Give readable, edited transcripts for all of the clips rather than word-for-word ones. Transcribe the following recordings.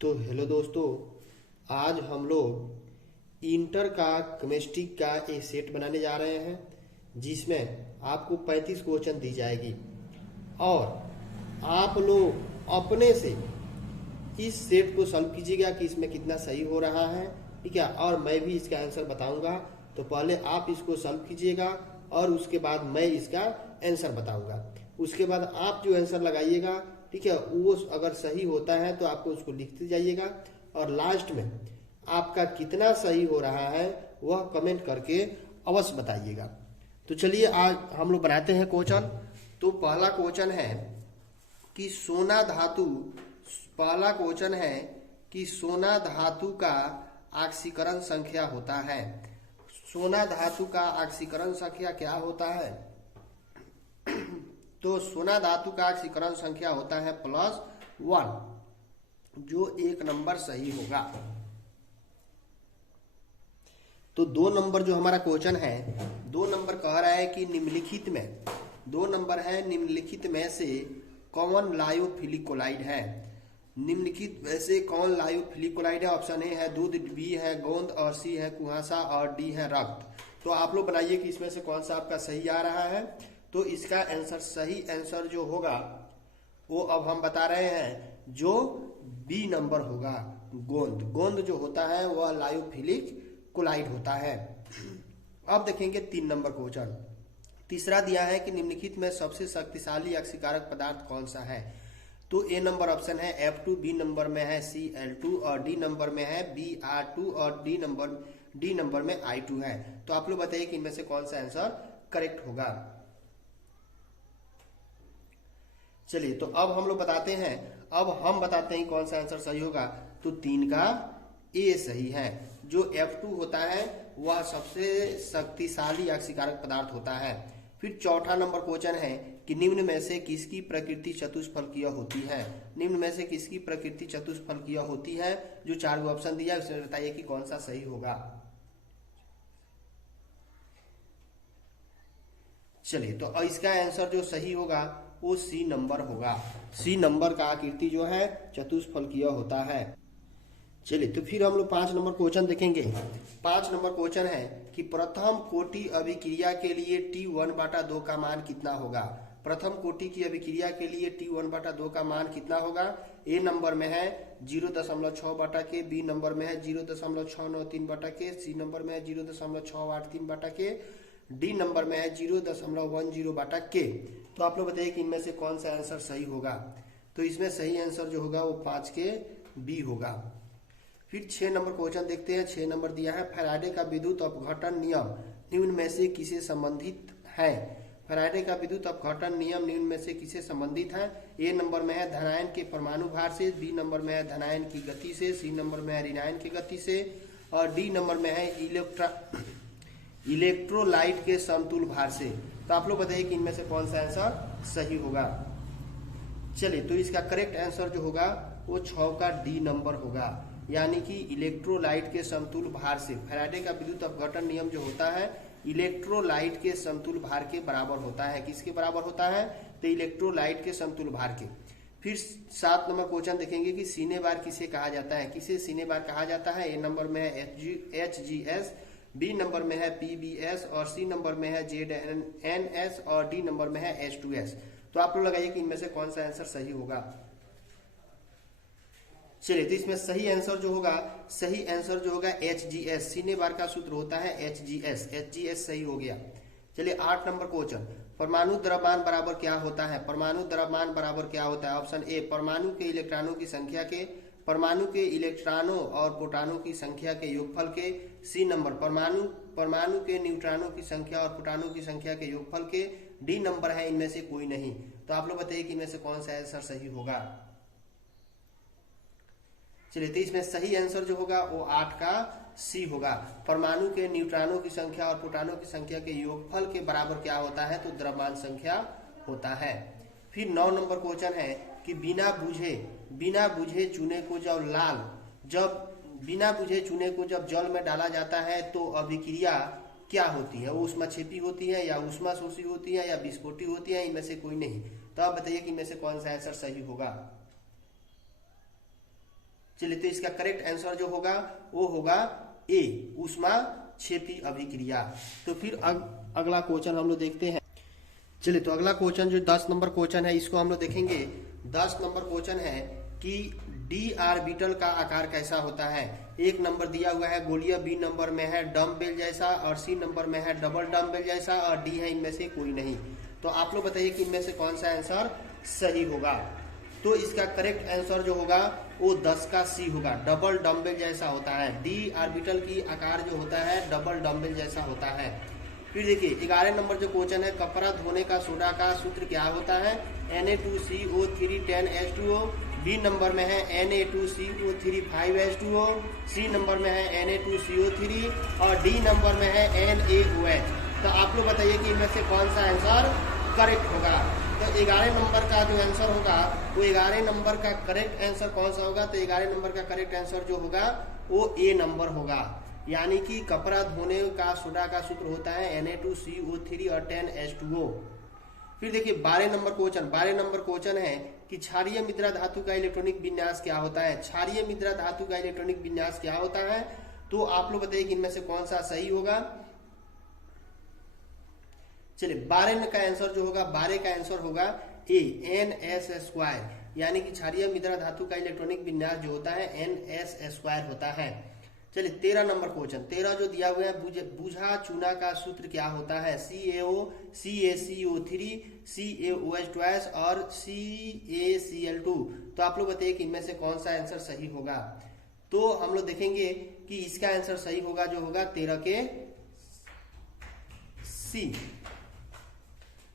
तो हेलो दोस्तों, आज हम लोग इंटर का केमिस्ट्री का एक सेट बनाने जा रहे हैं जिसमें आपको 35 क्वेश्चन दी जाएगी और आप लोग अपने से इस सेट को सॉल्व कीजिएगा कि इसमें कितना सही हो रहा है। ठीक है, और मैं भी इसका आंसर बताऊंगा। तो पहले आप इसको सॉल्व कीजिएगा और उसके बाद मैं इसका आंसर बताऊंगा। उसके बाद आप जो आंसर लगाइएगा, ठीक है, वो अगर सही होता है तो आपको उसको लिखते जाइएगा और लास्ट में आपका कितना सही हो रहा है वह कमेंट करके अवश्य बताइएगा। तो चलिए आज हम लोग बनाते हैं क्वेश्चन। तो पहला क्वेश्चन है कि सोना धातु पहला क्वेश्चन है कि सोना धातु का ऑक्सीकरण संख्या होता है। सोना धातु का ऑक्सीकरण संख्या क्या होता है? तो सोना धातु का ऑक्सीकरण संख्या होता है +1, जो एक नंबर सही होगा। तो 2 नंबर जो हमारा क्वेश्चन है, 2 नंबर कह रहा है कि निम्नलिखित में 2 नंबर है, निम्नलिखित में से कौन लायोफिलिक कोलाइड है? निम्नलिखित में से कौन लायोफिलिक कोलाइड है? ऑप्शन ए है दूध, बी है गोंद और सी है कुहासा और डी है रक्त। तो आप लोग बनाइए कि इसमें से कौन सा आपका सही आ रहा है। तो इसका आंसर, सही आंसर जो होगा वो अब हम बता रहे हैं, जो बी नंबर होगा, गोंद। गोंद जो होता है वह लायोफिलिक कोलाइड होता है। अब देखेंगे 3 नंबर क्वेश्चन। तीसरा दिया है कि निम्नलिखित में सबसे शक्तिशाली ऑक्सीकारक पदार्थ कौन सा है? तो ए नंबर ऑप्शन है F2, बी नंबर में है Cl2 और डी नंबर में है Br2 और डी नंबर में I2 है। तो आप लोग बताइए कि इनमें से कौन सा आंसर करेक्ट होगा। चलिए, तो अब हम लोग बताते हैं, अब हम बताते हैं कौन सा आंसर सही होगा। तो 3 का ए सही है। जो F2 होता है वह सबसे शक्तिशाली ऑक्सीकारक पदार्थ होता है। फिर चौथा नंबर क्वेश्चन है कि निम्न में से किसकी प्रकृति चतुष्फलकीय होती है? निम्न में से किसकी प्रकृति चतुष्फलकीय होती है? जो 4 ऑप्शन दिया है उसमें बताइए कि कौन सा सही होगा। चलिए, तो इसका आंसर जो सही होगा वो सी नंबर होगा। सी नंबर का आकृति जो है चतुष्फलकीय होता है। चलिए, तो फिर हम लोग 5 नंबर क्वेश्चन देखेंगे। 5 नंबर क्वेश्चन है कि प्रथम कोटि अभिक्रिया के लिए T1/2 का मान कितना होगा? प्रथम कोटि की अभिक्रिया के लिए T1/2 का मान कितना होगा? ए नंबर में है 0.6/K, बी नंबर में है 0.693/K, सी नंबर में है 0.683/K, डी नंबर में है 0.10/K। तो आप लोग बताइए कि इनमें से कौन सा आंसर सही होगा। तो इसमें सही आंसर जो होगा वो 5 के बी होगा। फिर 6 नंबर क्वेश्चन देखते हैं। 6 नंबर दिया है फैराडे का विद्युत अपघटन नियम निम्न में से किसे संबंधित है? फैराडे का विद्युत अपघटन नियम निम्न में से किसे संबंधित है? ए नंबर में है धनायन के परमाणु भार से, बी नंबर में है धनायन की गति से, सी नंबर में है ऋणायन की गति से और डी नंबर में है इलेक्ट्रोलाइट के समतुल भार से। तो आप लोग बताइए कि इनमें से कौन सा आंसर सही होगा। चलिए, तो इसका करेक्ट आंसर जो होगा वो 6 का डी नंबर होगा, यानी कि इलेक्ट्रोलाइट के समतुल भार से। फैराडे का विद्युत अपघटन नियम जो होता है इलेक्ट्रोलाइट के समतुल भार के बराबर होता है। किसके बराबर होता है? तो इलेक्ट्रोलाइट के समतुल भार के। फिर 7 नंबर क्वेश्चन देखेंगे कि सीने बार किसे कहा जाता है? किसे सीने बार कहा जाता है? ए नंबर में है HGS, बी नंबर में है PBS और सी नंबर में है ZNS और डी नंबर में है H2S। तो आप लोग लगाइए कि इनमें से कौन सा आंसर सही होगा। चलिए, तो इसमें सही आंसर जो होगा, सही आंसर जो होगा HGS। सीने बार का सूत्र होता है HGS सही हो गया। चलिए, 8 नंबर क्वेश्चन, परमाणु द्रव्यमान बराबर क्या होता है? परमाणु द्रव्यमान बराबर क्या होता है? ऑप्शन ए परमाणु के इलेक्ट्रॉनों की संख्या के, परमाणु के इलेक्ट्रॉनों और प्रोटॉनों की संख्या के योगफल के, सी नंबर परमाणु के न्यूट्रॉनों की संख्या और प्रोटॉनों की संख्या के योगफल के, डी नंबर है इनमें से कोई नहीं। तो आप लोग बताइए कि इनमें से कौन सा आंसर सही होगा। चलिए, तो इसमें सही आंसर जो होगा वो 8 का सी होगा। परमाणु के न्यूट्रॉनों की संख्या और प्रोटॉनों की संख्या के योगफल के बराबर क्या होता है? तो द्रव्यमान संख्या होता है। फिर 9 नंबर क्वेश्चन है कि बिना बुझे चूने को जब जल में डाला जाता है तो अभिक्रिया क्या होती है? वो ऊष्माक्षेपी होती है या ऊष्माशोषी होती है या विस्फोटी होती है? इनमें से कोई नहीं। तो आप बताइए कि इनमें से कौन सा आंसर सही होगा। चलिए, तो इसका करेक्ट आंसर जो होगा वो होगा ए, ऊष्मा क्षेपी अभिक्रिया। तो फिर अगला क्वेश्चन हम लोग देखते हैं। चलिए, तो अगला क्वेश्चन जो 10 नंबर क्वेश्चन है इसको हम लोग देखेंगे। 10 नंबर क्वेश्चन है कि डी ऑर्बिटल का आकार कैसा होता है। एक नंबर दिया हुआ है गोलीय, बी नंबर में है डम्बेल जैसा, और सी नंबर में है डबल डम्बेल जैसा, और डी है इनमें से कोई नहीं। तो आप लोग बताइए कि इनमें से कौन सा आंसर सही होगा। तो इसका करेक्ट आंसर जो होगा वो 10 का सी होगा, डबल डम्बेल जैसा होता है। डी ऑर्बिटल की आकार जो होता है डबल डम्बेल जैसा होता है। फिर देखिए 11 नंबर जो क्वेश्चन है, कपड़ा धोने का सोडा का सूत्र क्या होता है, Na2CO3 10H2O। बी नंबर में है Na2CO3 5H2O। सी नंबर में है Na2CO3 और डी नंबर में है NaOH। तो आप लोग बताइए कि इनमें से कौन सा आंसर करेक्ट होगा। तो 11 नंबर का जो आंसर होगा वो 11 नंबर का करेक्ट आंसर कौन सा होगा, तो 11 नंबर का करेक्ट आंसर जो होगा वो ए नंबर होगा, यानी कि कपड़ा धोने का सोडा का सूत्र होता है Na2CO3 और 10H2O। फिर देखिए 12 नंबर क्वेश्चन है कि क्षारीय मृदा धातु का इलेक्ट्रॉनिक विन्यास क्या होता है। क्षारीय मृदा धातु का इलेक्ट्रॉनिक विन्यास क्या होता है, तो आप लोग बताइए कि इनमें से कौन सा सही होगा। चलिए 12 का आंसर जो होगा, 12 का आंसर होगा ए, NS², यानी कि क्षारीय मृदा धातु का इलेक्ट्रॉनिक विन्यास जो होता है NS² होता है। चलिए 13 नंबर क्वेश्चन, 13 जो दिया हुआ है, बुझा चूना का सूत्र क्या होता है, CaO, CaCO3, CaOH2 और CaCl2। तो आप लोग बताइए कि इनमें से कौन सा आंसर सही होगा। तो हम लोग देखेंगे कि इसका आंसर सही होगा जो होगा 13 के सी।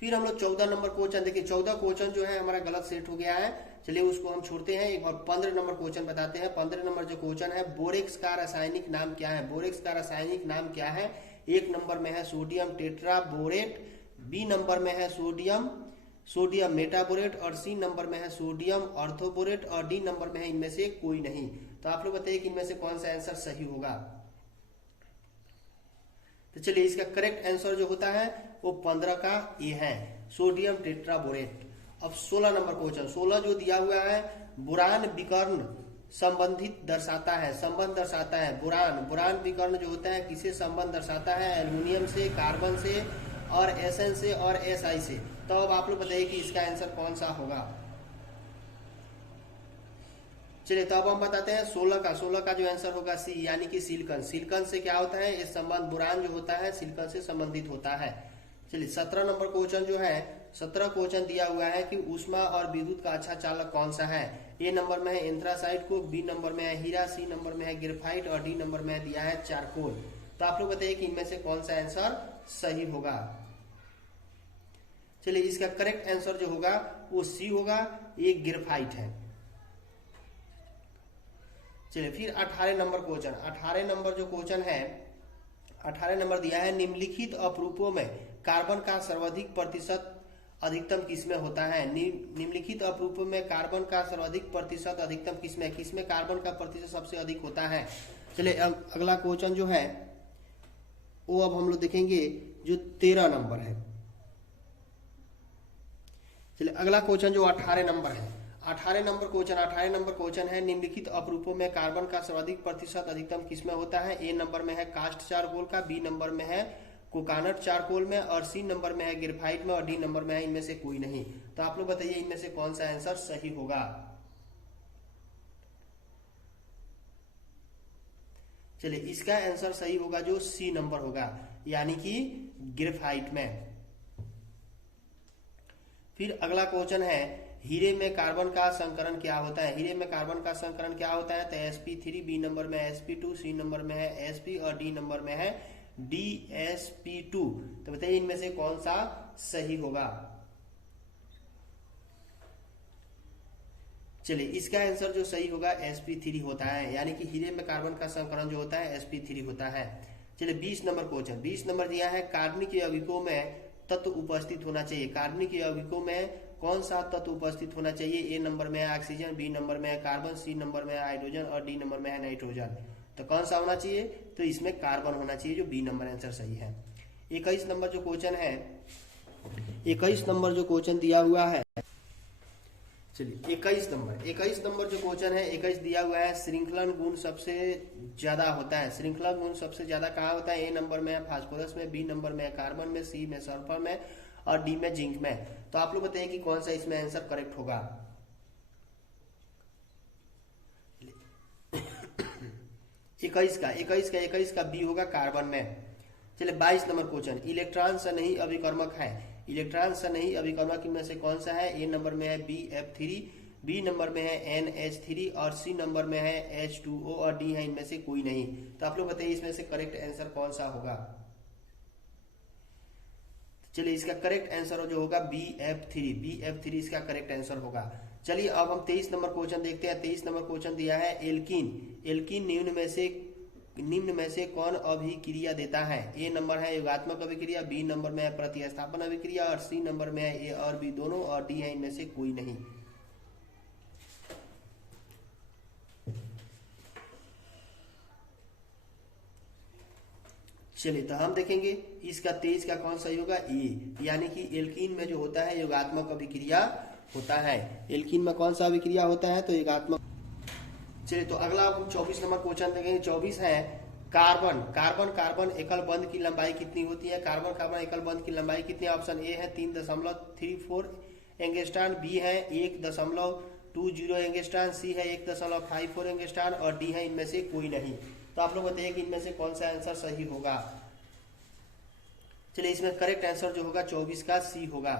फिर हम लोग 14 नंबर क्वेश्चन देखिए, 14 क्वेश्चन जो है हमारा गलत सेट हो गया है, चलिए उसको हम छोड़ते हैं। एक और 15 नंबर क्वेश्चन बताते हैं। 15 नंबर जो क्वेश्चन है, बोरेक्स का रासायनिक नाम क्या है। बोरेक्स का रासायनिक नाम क्या है। एक नंबर में है सोडियम टेट्राबोरेट, बी नंबर में है सोडियम मेटाबोरेट, और सी नंबर में है सोडियम ऑर्थोबोरेट, और डी नंबर में है इनमें से कोई नहीं। तो आप लोग बताइए कि इनमें से कौन सा आंसर सही होगा। तो चलिए इसका करेक्ट आंसर जो होता है वो 15 का ए है, सोडियम टेट्राबोरेट। अब 16 नंबर क्वेश्चन, 16 जो दिया हुआ है, बोरान विकर्ण संबंधित दर्शाता है, संबंध दर्शाता है। बोरान विकर्ण जो होता है किसे संबंध दर्शाता है, एल्युमिनियम से, कार्बन से, और Sn से, और Si से। तो अब आप लोग बताइए कि इसका आंसर कौन सा होगा। चलिए तो अब हम बताते हैं 16 का जो आंसर होगा सी, यानी कि सिलिकॉन से क्या होता है, इस संबंध बोरान जो होता है सिलिकॉन से संबंधित होता है। चलिए 17 नंबर क्वेश्चन जो है, 17 क्वेश्चन दिया हुआ है कि ऊष्मा और विद्युत का अच्छा चालक कौन सा है। ए नंबर में है एंथ्रासाइट को, बी नंबर में है हीरा, सी नंबर में है ग्रेफाइट, और डी नंबर में दिया है चारकोल। तो आप लोग बताइए कि इनमें से कौन सा आंसर सही होगा। चलिए इसका करेक्ट आंसर जो होगा वो सी होगा, ये ग्रेफाइट है। चलिए फिर 18 नंबर क्वेश्चन, 18 नंबर जो क्वेश्चन है, 18 नंबर दिया है, निम्नलिखित अपरूपों में कार्बन का सर्वाधिक प्रतिशत अधिकतम किसमें होता है। निम्नलिखित अपरूपों में कार्बन का सर्वाधिक प्रतिशत अधिकतम किसमें कार्बन का प्रतिशत सबसे अधिक होता है। चलिए अगला क्वेश्चन जो है वो अब हम लोग देखेंगे जो 13 नंबर है। चलिए अगला क्वेश्चन जो 18 नंबर है, 18 नंबर क्वेश्चन है, निम्नलिखित अपरूपों में कार्बन का सर्वाधिक प्रतिशत अधिकतम किसमें होता है। ए नंबर में है कास्ट चारकोल का, बी नंबर में है कोकानट चारकोल में, और सी नंबर में है ग्रेफाइट में, और डी नंबर में है इनमें से कोई नहीं। तो आप लोग बताइए इनमें से कौन सा आंसर सही होगा। चलिए इसका आंसर सही होगा जो सी नंबर होगा, यानी कि ग्रेफाइट में। फिर अगला क्वेश्चन है, हीरे में कार्बन का संकरण क्या होता है। हीरे में कार्बन का संकरण क्या होता है, तो sp3, बी नंबर में sp2, सी नंबर में है sp, और डी नंबर में है dsp2। तो बताइए इनमें से कौन सा सही होगा। चलिए इसका आंसर जो सही होगा sp3 होता है, यानी कि हीरे में कार्बन का संकरण जो होता है sp3 होता है। चलिए 20 नंबर क्वेश्चन, 20 नंबर दिया है, कार्बनिक यौगिकों में तत्व उपस्थित होना चाहिए। कार्बनिक यौगिकों में कौन सा तत्व उपस्थित होना चाहिए। ए नंबर में है ऑक्सीजन, बी नंबर में है कार्बन, सी नंबर में है हाइड्रोजन, और डी नंबर में है नाइट्रोजन। तो कौन सा होना चाहिए, तो इसमें कार्बन होना चाहिए, जो बी नंबर आंसर सही है। 21 नंबर जो क्वेश्चन है, 21 नंबर जो क्वेश्चन दिया हुआ है, चलिए 21 नंबर जो क्वेश्चन है 21 दिया हुआ है, श्रृंखलन गुण सबसे ज्यादा होता है। श्रृंखलन गुण सबसे ज्यादा कहाँ होता है? ए नंबर में है फास्फोरस में, बी नंबर में है कार्बन में, सी में सल्फर में और डी में जिंक में। तो आप लोग बताइए कि कौन सा इसमें आंसर करेक्ट होगा। 21 का बी होगा कार्बन में। चलिए 22 नंबर क्वेश्चन, इलेक्ट्रॉन सही अभिकर्मक है। इलेक्ट्रॉन सही अभिकर्मक में से कौन सा है? ए नंबर में है BF3, बी नंबर में है NH3 और सी नंबर में है H2O और डी है इनमें से कोई नहीं। तो आप लोग बताइए इसमें से करेक्ट आंसर कौन सा होगा। चलिए इसका करेक्ट आंसर जो होगा BF3 इसका करेक्ट आंसर होगा। चलिए अब हम 23 नंबर क्वेश्चन देखते हैं। 23 नंबर क्वेश्चन दिया है एल्कीन निम्न में से कौन अभिक्रिया देता है? ए नंबर है योगात्मक अभिक्रिया, बी नंबर में है प्रतिस्थापन अभिक्रिया और सी नंबर में है ए और बी दोनों और डी है इनमें से कोई नहीं। चलिए तो हम देखेंगे इसका 23 का कौन सही होगा? ए, यानी कि एल्कीन में जो होता है योगात्मक अभिक्रिया होता है। एल्कीन में कौन सा अभिक्रिया होता है? तो योगात्मक। चलिए तो अगला हम 24 नंबर क्वेश्चन देखेंगे। 24 है कार्बन एकल बंध की लंबाई कितनी होती है? कार्बन एकल बंध की लंबाई कितनी है? ऑप्शन ए है 3.34 एंगस्ट्रॉन, बी है 1.20 एंगस्ट्रॉन, सी है 1.54 एंगस्ट्रॉन और डी है इनमें से कोई नहीं। तो आप लोग बताइए कि इनमें से कौन सा आंसर सही होगा। चलिए इसमें करेक्ट आंसर जो होगा 24 का सी होगा।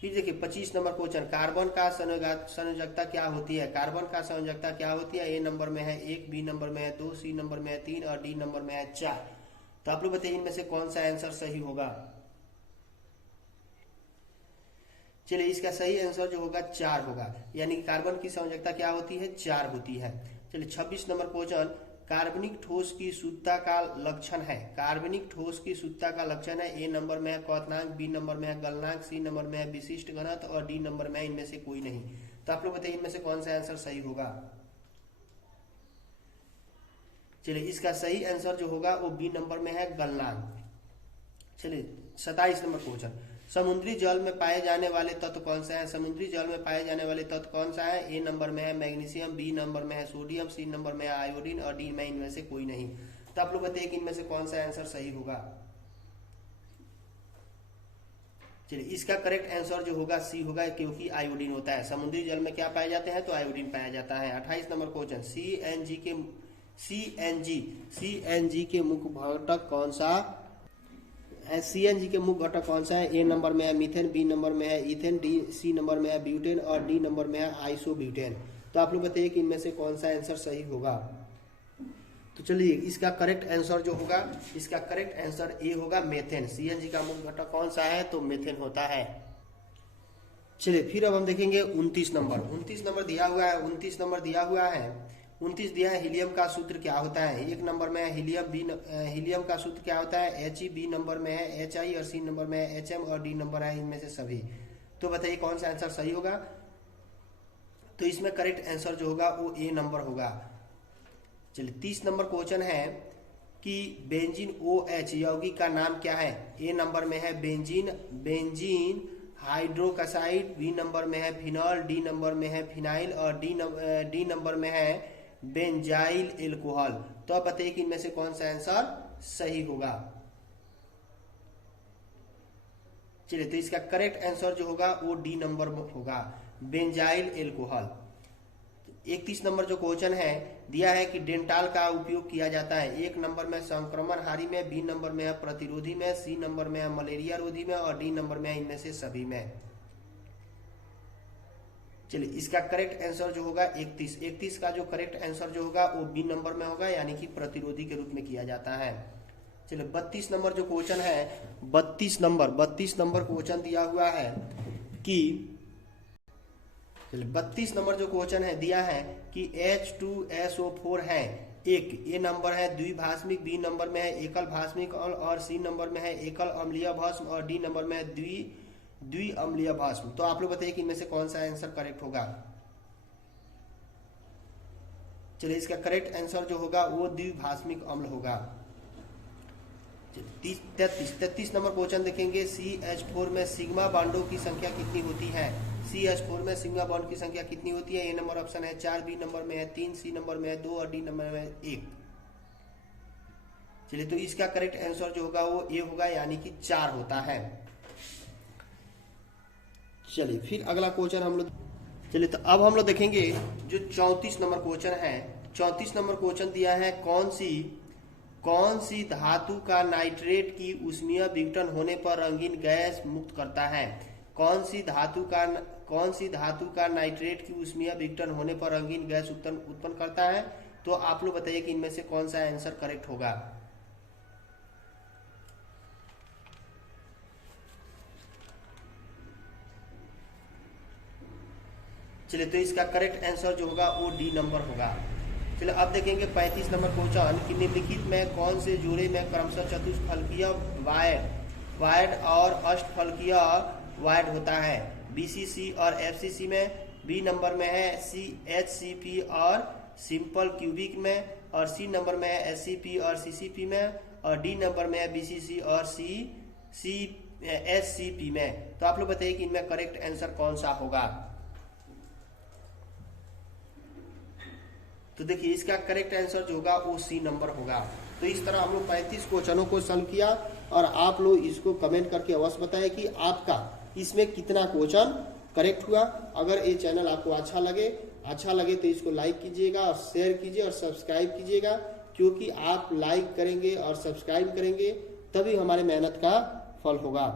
फिर देखिए 25 नंबर क्वेश्चन, कार्बन का संयोजकता क्या होती है? कार्बन का संयोजकता क्या होती है? ए नंबर में है 1, बी नंबर में है 2, सी नंबर में है 3 और डी नंबर में है 4। तो आप लोग बताइए इनमें से कौन सा आंसर सही होगा। चलिए इसका सही आंसर जो होगा 4 होगा, यानी कि कार्बन की संयोजकता क्या होती है? 4 होती है। चलिए 26 नंबर क्वेश्चन, कार्बनिक ठोस की शुद्धता का लक्षण है। कार्बनिक ठोस की शुद्धता का लक्षण है। ए नंबर में है क्वथनांक, बी नंबर में है गलनांक, सी नंबर में है विशिष्ट घनत्व और डी नंबर में है इनमें से कोई नहीं। तो आप लोग बताइए इनमें से कौन सा आंसर सही होगा। चलिए इसका सही आंसर जो होगा वो बी नंबर में है गलनांक। चलिए 27 नंबर क्वेश्चन, समुद्री जल में पाए जाने वाले तत्व कौन सा है? समुद्री जल में पाए जाने वाले तत्व कौन सा है? ए नंबर में है मैग्नीशियम, बी नंबर में है सोडियम, सी नंबर में है आयोडीन और डी में इनमें से कोई नहीं। तो आप लोग बताइए कि इनमें से कौन सा आंसर सही होगा। चलिए इसका करेक्ट आंसर जो होगा सी होगा, क्योंकि आयोडीन होता है। समुद्री जल में क्या पाए जाते हैं? तो आयोडीन पाया जाता है। 28 नंबर क्वेश्चन, सीएनजी के मुख्य घटक कौन सा है? सीएनजी के मुख्य घटक कौन सा है? ए नंबर में है मीथेन, बी नंबर में है इथेन, सी नंबर में है ब्यूटेन और डी नंबर में है आइसोब्यूटेन। तो आप लोग बताइए कि इनमें से कौन सा आंसर सही होगा। तो चलिए इसका करेक्ट आंसर जो होगा, इसका करेक्ट आंसर ए होगा मेथेन। सीएनजी का मुख्य घटक कौन सा है? तो मेथेन होता है। चलिए फिर अब हम देखेंगे 29 नंबर दिया हुआ है 29 दिया है, हीलियम का सूत्र क्या होता है? एक नंबर में है हीलियम का सूत्र क्या होता है? He, बी नंबर में है HI और सी नंबर में है HM और डी नंबर है इनमें से सभी। तो बताइए कौन सा आंसर सही होगा। तो इसमें करेक्ट आंसर जो होगा वो ए नंबर होगा। चलिए 30 नंबर क्वेश्चन है कि बेंजीन OH यौगिक का नाम क्या है? ए नंबर में है बेंजीन हाइड्रोक्साइड, बी नंबर में है फिनॉल, डी नंबर में है फिनाइल और डी नंबर में है बेंजाइल एल्कोहल। तो आप बताइए कि इनमें से कौन सा आंसर सही होगा। चलिए तो इसका करेक्ट आंसर जो होगा वो डी नंबर होगा, बेंजाइल एल्कोहल। 31 नंबर जो क्वेश्चन है दिया है कि डेंटाल का उपयोग किया जाता है। एक नंबर में संक्रमणहारी में, बी नंबर में है प्रतिरोधी में, सी नंबर में है मलेरिया रोधी में और डी नंबर में है इनमें से सभी में। चलिए इसका करेक्ट आंसर जो होगा 31 का जो करेक्ट आंसर जो होगा वो बी नंबर में होगा, यानी कि प्रतिरोधी के रूप में किया जाता है। चलिए 32 नंबर जो क्वेश्चन है 32 नंबर क्वेश्चन दिया हुआ है कि 32 नंबर जो क्वेश्चन है दिया है कि H2SO4 है एक, ए नंबर है द्विभाषमिक, बी नंबर में है एकल भाषमिक और सी नंबर में है एकल अम्लीय भस्म और डी नंबर में है द्विअम्लीय भस्म। तो आप लोग बताइए कि इनमें से कौन सा आंसर करेक्ट होगा। चलिए इसका करेक्ट आंसर जो होगा वो द्विभाषमिक अम्ल होगा। 33 नंबर क्वेश्चन देखेंगे, CH4 में सिग्मा बांडों की संख्या कितनी होती है? CH4 में सिग्मा बॉन्ड की संख्या कितनी होती है? ए नंबर ऑप्शन है 4, बी नंबर में है 3, सी नंबर में है 2 और डी नंबर में है 1। चलिए, तो इसका करेक्ट आंसर जो होगा वो ए होगा, यानी कि 4 होता है। चलिए फिर अगला क्वेश्चन हम लोग, चलिए तो अब हम लोग देखेंगे जो 34 नंबर क्वेश्चन है। 34 नंबर क्वेश्चन दिया है, कौन सी धातु का नाइट्रेट की ऊष्मीय विघटन होने पर रंगीन गैस मुक्त करता है? कौन सी धातु का नाइट्रेट की ऊष्मीय विघटन होने पर रंगीन गैस उत्पन्न करता है? तो आप लोग बताइए कि इनमें से कौन सा आंसर करेक्ट होगा। चलिए, तो इसका करेक्ट आंसर जो होगा वो डी नंबर होगा। चलिए अब देखेंगे 35 नंबर क्वेश्चन कि निम्नलिखित में कौन से जोड़े में क्रमशः चतुष्फलकीय वायड और अष्टफलकीय वायड होता है? BCC और FCC में, बी नंबर में है CHCP और सिंपल क्यूबिक में, और सी नंबर में है SCP और CCP में, और डी नंबर में है BCC और SCP में। तो आप लोग बताइए कि इनमें करेक्ट आंसर कौन सा होगा। तो देखिए, इसका करेक्ट आंसर जो होगा वो सी नंबर होगा। तो इस तरह हम लोग 35 क्वेश्चनों को सॉल्व किया, और आप लोग इसको कमेंट करके अवश्य बताएं कि आपका इसमें कितना क्वेश्चन करेक्ट हुआ। अगर ये चैनल आपको अच्छा लगे तो इसको लाइक कीजिएगा और शेयर कीजिए और सब्सक्राइब कीजिएगा, क्योंकि आप लाइक करेंगे और सब्सक्राइब करेंगे तभी हमारे मेहनत का फल होगा।